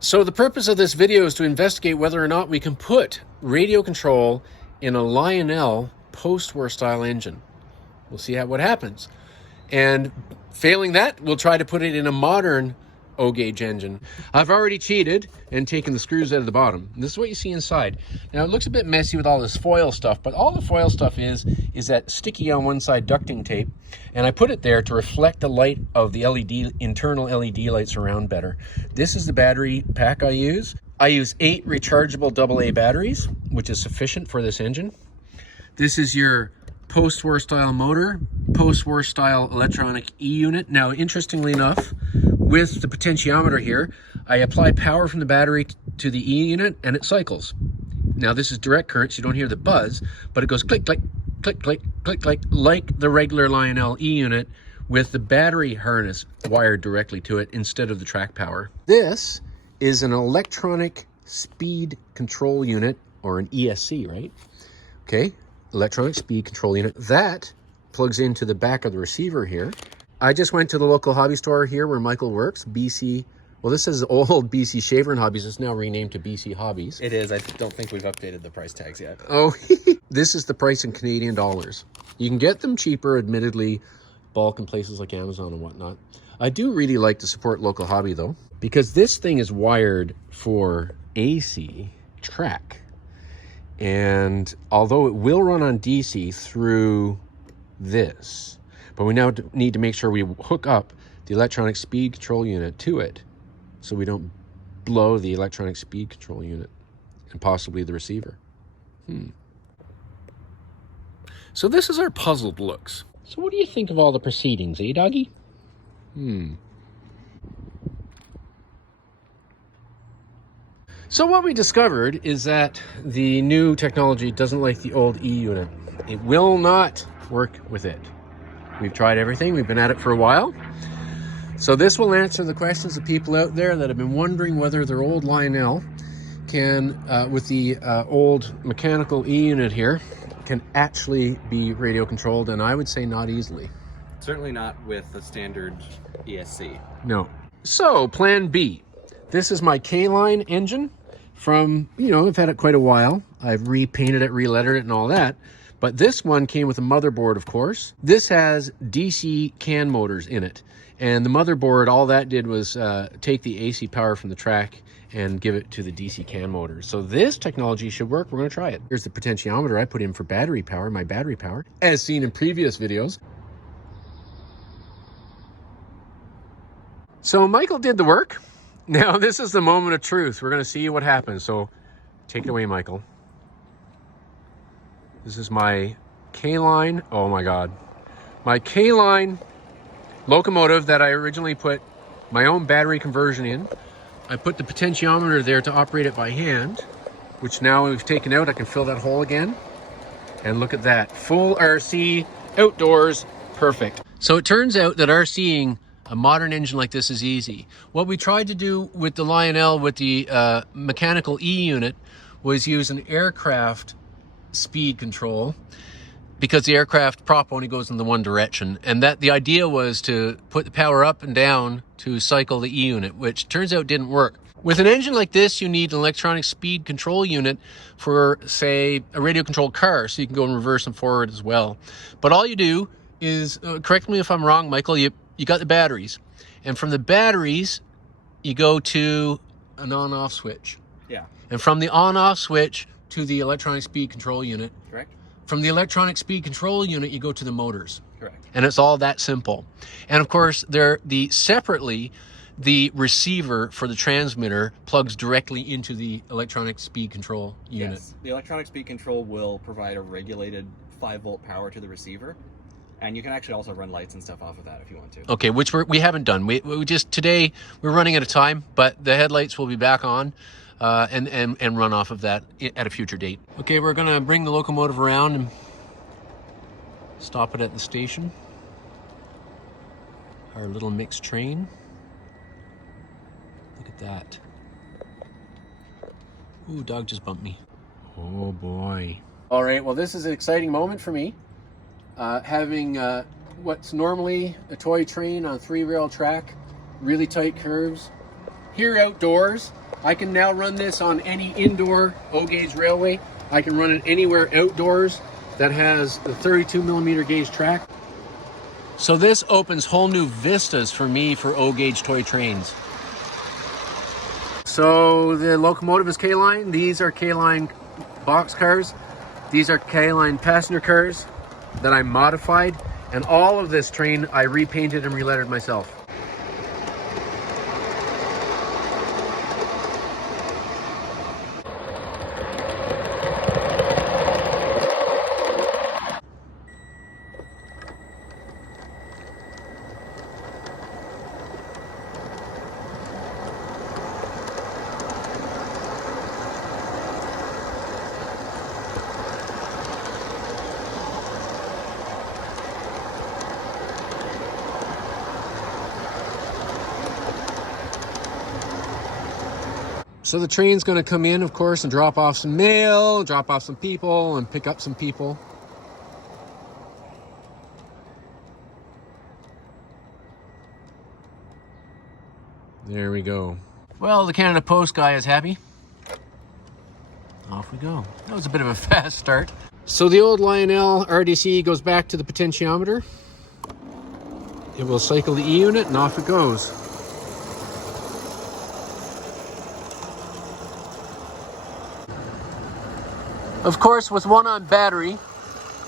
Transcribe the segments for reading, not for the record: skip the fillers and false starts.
So the purpose of this video is to investigate whether or not we can put radio control in a Lionel post-war style engine. We'll see what happens. And failing that, we'll try to put it in a modern O-gauge engine. I've already cheated and taken the screws out of the bottom. This is what you see inside. Now it looks a bit messy with all this foil stuff, but all the foil stuff is that sticky on one side ducting tape, and I put it there to reflect the light of the internal LED lights around better. This is the battery pack I use. I use 8 rechargeable AA batteries, which is sufficient for this engine. This is your post-war style motor, post-war style electronic E-unit. Now, interestingly enough, with the potentiometer here, I apply power from the battery to the E-unit and it cycles. Now, this is direct current, so you don't hear the buzz, but it goes click, click, click, click, click, click, like the regular Lionel E-unit with the battery harness wired directly to it instead of the track power. This is an electronic speed control unit, or an ESC, right? Okay. Electronic speed control unit that plugs into the back of the receiver here. I just went to the local hobby store here where Michael works, BC. Well, this is old BC Shaver and Hobbies. It's now renamed to BC Hobbies. It is. I don't think we've updated the price tags yet. Oh, this is the price in Canadian dollars. You can get them cheaper, admittedly, bulk in places like Amazon and whatnot. I do really like to support local hobby though, because this thing is wired for AC track. And although it will run on DC through this, but we now need to make sure we hook up the electronic speed control unit to it so we don't blow the electronic speed control unit and possibly the receiver. So this is our puzzled looks. So what do you think of all the proceedings, eh, doggy? So what we discovered is that the new technology doesn't like the old E-unit. It will not work with it. We've tried everything. We've been at it for a while. So this will answer the questions of people out there that have been wondering whether their old Lionel can, with the old mechanical E-unit here, can actually be radio controlled, and I would say not easily. Certainly not with the standard ESC. No. So plan B. This is my K-Line engine from, I've had it quite a while. I've repainted it, relettered it and all that. But this one came with a motherboard, of course. This has DC CAN motors in it. And the motherboard, all that did was take the AC power from the track and give it to the DC CAN motor. So this technology should work. We're going to try it. Here's the potentiometer I put in for battery power, my battery power, as seen in previous videos. So Michael did the work. Now this is the moment of truth. We're going to see what happens. So take it away, Michael. This is my K-Line. Oh my God. My K-Line locomotive that I originally put my own battery conversion in. I put the potentiometer there to operate it by hand, which now we've taken out. I can fill that hole again. And look at that. Full RC, outdoors, perfect. So it turns out that RCing a modern engine like this is easy. What we tried to do with the Lionel, with the mechanical E-unit, was use an aircraft speed control, because the aircraft prop only goes in the one direction. And that the idea was to put the power up and down to cycle the E-unit, which turns out didn't work. With an engine like this, you need an electronic speed control unit for, say, a radio controlled car, so you can go in reverse and forward as well. But all you do is, correct me if I'm wrong, Michael, you got the batteries, and from the batteries you go to an on-off switch. Yeah. And from the on-off switch to the electronic speed control unit. Correct. From the electronic speed control unit you go to the motors. Correct. And it's all that simple. And of course separately the receiver for the transmitter plugs directly into the electronic speed control unit. Yes. The electronic speed control will provide a regulated 5-volt power to the receiver. And you can actually also run lights and stuff off of that if you want to. Okay, which we haven't done. We just, today, we're running out of time, but the headlights will be back on and run off of that at a future date. Okay, we're gonna bring the locomotive around and stop it at the station. Our little mixed train. Look at that. Ooh, dog just bumped me. Oh boy. All right, well this is an exciting moment for me. Having what's normally a toy train on 3-rail track, really tight curves, here outdoors. I can now run this on any indoor O-gauge railway. I can run it anywhere outdoors that has the 32mm gauge track. So this opens whole new vistas for me for O-gauge toy trains. So the locomotive is K-Line. These are K-Line box cars. These are K-Line passenger cars that I modified. And all of this train I repainted and relettered myself. So the train's going to come in, of course, and drop off some mail, drop off some people, and pick up some people. There we go. Well, the Canada Post guy is happy. Off we go. That was a bit of a fast start. So the old Lionel RDC goes back to the potentiometer. It will cycle the E unit, and off it goes. Of course, with one on battery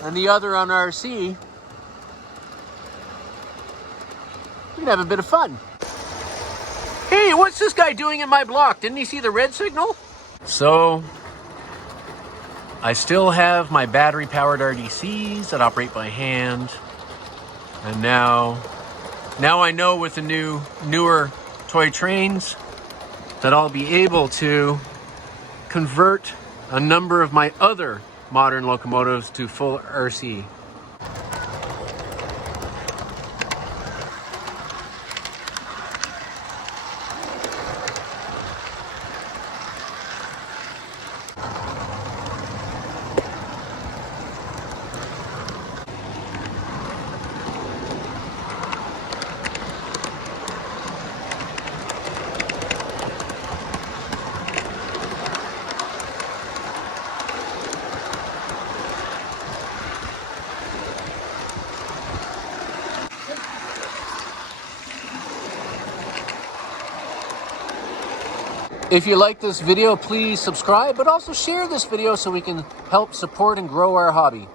and the other on RC, we can have a bit of fun. Hey, what's this guy doing in my block? Didn't he see the red signal? So, I still have my battery-powered RDCs that operate by hand. And now I know with the newer toy trains that I'll be able to convert a number of my other modern locomotives to full RC. If you like this video, please subscribe, but also share this video so we can help support and grow our hobby.